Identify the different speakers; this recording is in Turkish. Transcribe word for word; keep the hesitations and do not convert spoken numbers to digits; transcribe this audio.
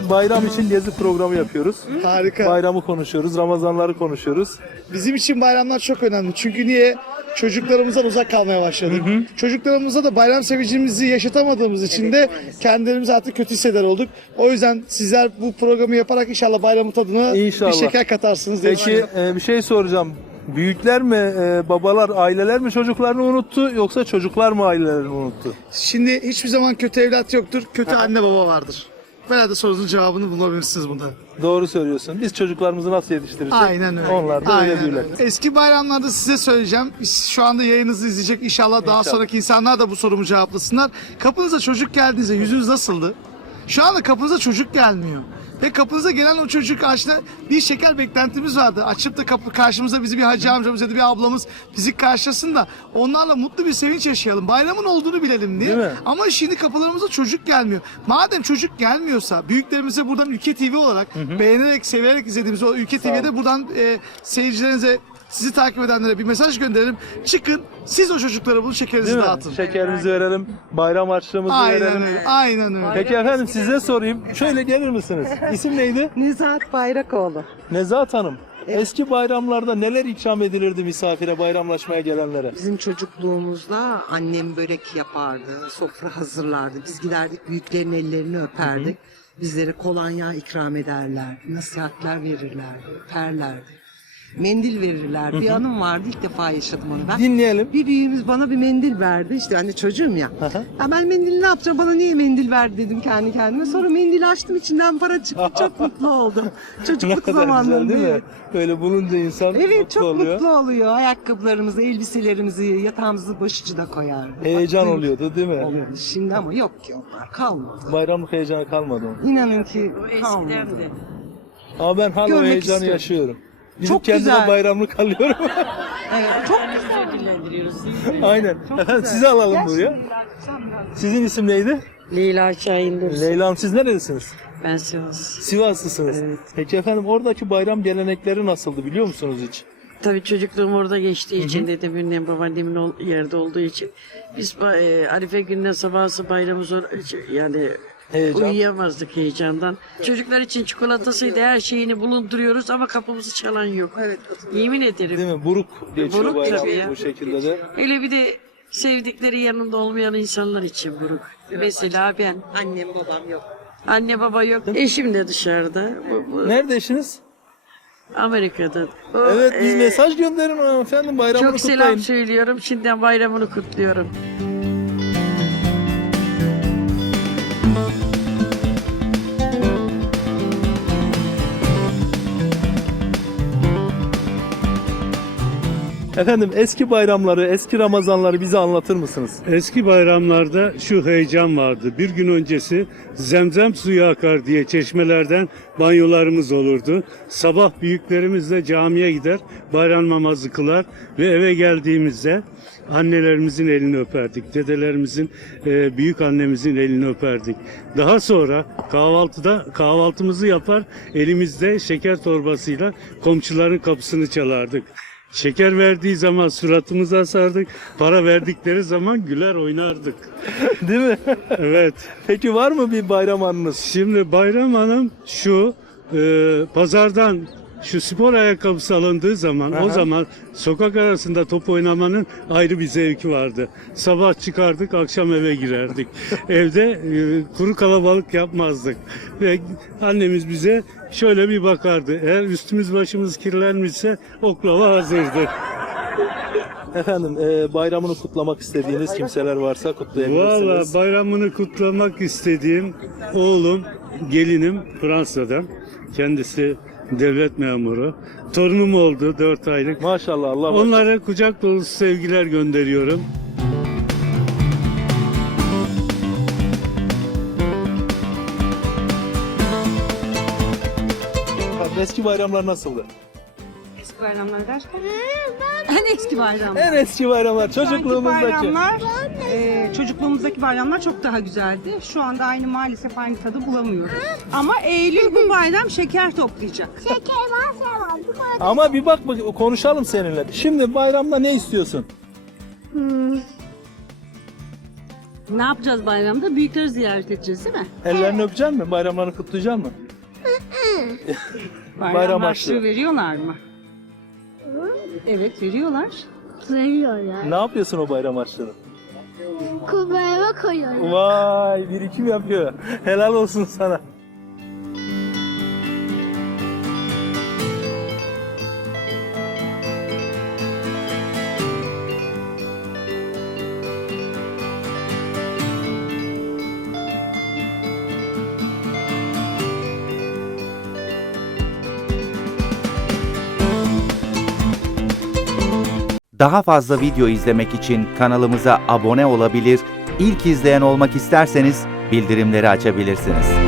Speaker 1: bayram için gezi programı yapıyoruz.
Speaker 2: Harika.
Speaker 1: Bayramı konuşuyoruz, Ramazanları konuşuyoruz.
Speaker 2: Bizim için bayramlar çok önemli. Çünkü niye? Çocuklarımızdan uzak kalmaya başladık. Çocuklarımıza da bayram sevincimizi yaşatamadığımız için de kendilerimizi artık kötü hisseder olduk. O yüzden sizler bu programı yaparak inşallah bayramın tadına
Speaker 1: İnşallah.
Speaker 2: bir şeker katarsınız diye
Speaker 1: Peki
Speaker 2: düşünüyorum.
Speaker 1: e, bir şey soracağım. Büyükler mi, e, babalar, aileler mi çocuklarını unuttu yoksa çocuklar mı ailelerini unuttu?
Speaker 2: Şimdi hiçbir zaman kötü evlat yoktur, kötü anne baba vardır. Herhalde sorunun cevabını bulabilirsiniz bunda.
Speaker 1: Doğru söylüyorsun. Biz çocuklarımızı nasıl yetiştireceğiz?
Speaker 2: Aynen öyle.
Speaker 1: Onlar da
Speaker 2: Aynen
Speaker 1: öyle diyorlar.
Speaker 2: öyle. Eski bayramlarda size söyleyeceğim. Biz şu anda yayınınızı izleyecek inşallah daha
Speaker 1: İnşallah.
Speaker 2: sonraki insanlar da bu sorumu cevaplasınlar. Kapınıza çocuk geldiğinizde yüzünüz nasıldı? Şu anda kapınıza çocuk gelmiyor. Ve kapınıza gelen o çocuk aslında bir şeker beklentimiz vardı. Açıp da kapı karşımıza bizi bir hacı amcamız ya da bir ablamız bizi karşılasın da onlarla mutlu bir sevinç yaşayalım. Bayramın olduğunu bilelim diye.
Speaker 1: Değil mi?
Speaker 2: Ama şimdi kapılarımıza çocuk gelmiyor. Madem çocuk gelmiyorsa büyüklerimize buradan Ülke T V olarak beğenerek, severek izlediğimiz o Ülke T V'de buradan e, seyircilerinize, sizi takip edenlere bir mesaj gönderelim. Çıkın, siz o çocuklara bunu şekerinizi
Speaker 1: Değil mi?
Speaker 2: dağıtın.
Speaker 1: Şekerimizi verelim, bayram harçlığımızı
Speaker 2: Aynen
Speaker 1: verelim.
Speaker 2: öyle, aynen öyle.
Speaker 1: Peki efendim size sorayım. Şöyle gelir misiniz? İsim neydi?
Speaker 3: Nezahat Bayrakoğlu.
Speaker 1: Nezahat Hanım. Eski bayramlarda neler ikram edilirdi misafire, bayramlaşmaya gelenlere?
Speaker 3: Bizim çocukluğumuzda annem börek yapardı, sofra hazırlardı. Biz giderdik büyüklerin ellerini öperdik. Bizlere kolonya ikram ederler, nasihatler verirlerdi, öperlerdi. Mendil verirler. Bir anım vardı, ilk defa yaşadım onu ben.
Speaker 1: Dinleyelim.
Speaker 3: Bir büyüğümüz bana bir mendil verdi. İşte hani çocuğum ya.
Speaker 1: Hı hı.
Speaker 3: Ya ben mendili ne yapacağım? Bana niye mendil verdi dedim kendi kendime. Sonra mendili açtım, içinden para çıktı. Çok mutlu oldum.
Speaker 1: Ne
Speaker 3: Çocukluk
Speaker 1: kadar
Speaker 3: zamanlarında.
Speaker 1: güzel değil mi?
Speaker 3: evet.
Speaker 1: Böyle bulunca insan
Speaker 3: Evet,
Speaker 1: mutlu
Speaker 3: çok
Speaker 1: oluyor.
Speaker 3: mutlu oluyor. Ayakkabılarımızı, elbiselerimizi, yatağımızı başucuda koyardı.
Speaker 1: Heyecan
Speaker 3: Bak,
Speaker 1: oluyordu değil mi?
Speaker 3: oluyordu. Şimdi ama yok ki onlar. Kalmadı.
Speaker 1: Bayramlık heyecanı kalmadı mı?
Speaker 3: İnanın ki kalmadı.
Speaker 1: Ama ben hala o
Speaker 3: Görmek
Speaker 1: heyecanı
Speaker 3: istiyorum.
Speaker 1: yaşıyorum. Gidip
Speaker 3: Çok
Speaker 1: kendime
Speaker 3: güzel.
Speaker 1: bayramlık alıyorum.
Speaker 3: Evet, çok güzel.
Speaker 1: Aynen. Efendim sizi alalım buraya. Sizin isim neydi?
Speaker 4: Leyla Şahin Dursun.
Speaker 1: Leyla Hanım siz nerelisiniz?
Speaker 4: Ben Sivas.
Speaker 1: Sivaslısınız.
Speaker 4: Evet.
Speaker 1: Peki efendim oradaki bayram gelenekleri nasıldı biliyor musunuz hiç?
Speaker 4: Tabii çocukluğum orada geçtiği için, dedemin, babaannemin ol- yerde olduğu için biz ba- e, Arife gününe sabahsı bayramı zor, yani
Speaker 1: Heyecan.
Speaker 4: uyuyamazdık heyecandan. Çocuklar için çikolatasıydı, her şeyini bulunduruyoruz ama kapımızı çalan yok. Evet. Yemin ederim.
Speaker 1: Değil mi? Buruk geçiyor
Speaker 4: Buruk
Speaker 1: bayram
Speaker 4: tabii ya.
Speaker 1: bu şekilde de.
Speaker 4: Hele bir de sevdikleri yanında olmayan insanlar için buruk. Mesela ben.
Speaker 3: Annem babam yok.
Speaker 4: Anne baba yok. Eşim de dışarıda. Bu, bu
Speaker 1: Nerede eşiniz?
Speaker 4: Amerika'da. O,
Speaker 1: Evet biz
Speaker 4: e,
Speaker 1: mesaj gönderin ona efendim bayramını
Speaker 4: Çok
Speaker 1: kutlayın.
Speaker 4: selam söylüyorum. Şimdiden bayramını kutluyorum.
Speaker 1: Efendim eski bayramları, eski Ramazanları bize anlatır mısınız?
Speaker 5: Eski bayramlarda şu heyecan vardı. Bir gün öncesi zemzem suyu akar diye çeşmelerden banyolarımız olurdu. Sabah büyüklerimizle camiye gider, bayram namazı kılar ve eve geldiğimizde annelerimizin elini öperdik. Dedelerimizin, e, büyük annemizin elini öperdik. Daha sonra kahvaltıda kahvaltımızı yapar, elimizde şeker torbasıyla komşuların kapısını çalardık. Şeker verdiği zaman suratımıza asardık, para verdikleri zaman güler oynardık.
Speaker 1: Değil mi?
Speaker 5: Evet.
Speaker 1: Peki var mı bir bayram anınız?
Speaker 5: Şimdi Bayram Hanım şu e, pazardan şu spor ayakkabısı alındığı zaman
Speaker 1: Aha.
Speaker 5: o zaman sokak arasında top oynamanın ayrı bir zevki vardı. Sabah çıkardık, akşam eve girerdik. Evde e, kuru kalabalık yapmazdık. Ve annemiz bize şöyle bir bakardı. Eğer üstümüz başımız kirlenmişse oklava hazırdı.
Speaker 1: Efendim e, bayramını kutlamak istediğiniz kimseler varsa kutlayabilirsiniz.
Speaker 5: Valla bayramını kutlamak istediğim oğlum, gelinim Fransa'dan. Kendisi devlet memuru. Torunum oldu dört aylık.
Speaker 1: Maşallah Allah başlasın.
Speaker 5: Onlara kucak dolusu sevgiler gönderiyorum.
Speaker 1: Eski bayramlar nasıldı?
Speaker 6: Eski bayramlar derken? En eski bayramlar.
Speaker 1: En eski bayramlar çocukluğumuzdaki.
Speaker 6: Bayramlar, e, çocukluğumuzdaki bayramlar çok daha güzeldi. Şu anda aynı maalesef aynı tadı bulamıyoruz. Ama Eylül bu bayram şeker toplayacak.
Speaker 7: Şeker ben sevmem. Bu kadar.
Speaker 1: Ama bir bak bak- konuşalım seninle. Şimdi bayramda ne istiyorsun?
Speaker 8: Ne yapacağız bayramda? Büyükleri ziyaret edeceğiz değil mi?
Speaker 1: Ellerini öpecek misin? Bayramlarını kutlayacak mısın?
Speaker 6: Bayram,
Speaker 1: Bayram
Speaker 6: harçlığı
Speaker 1: harçlığı.
Speaker 6: veriyorlar mı? Evet veriyorlar.
Speaker 7: Veriyorlar.
Speaker 1: Ne yapıyorsun o bayram harçlığını?
Speaker 7: Kubaya koyuyorlar.
Speaker 1: Vay, birikim yapıyor. Helal olsun sana.
Speaker 9: Daha fazla video izlemek için kanalımıza abone olabilir, ilk izleyen olmak isterseniz bildirimleri açabilirsiniz.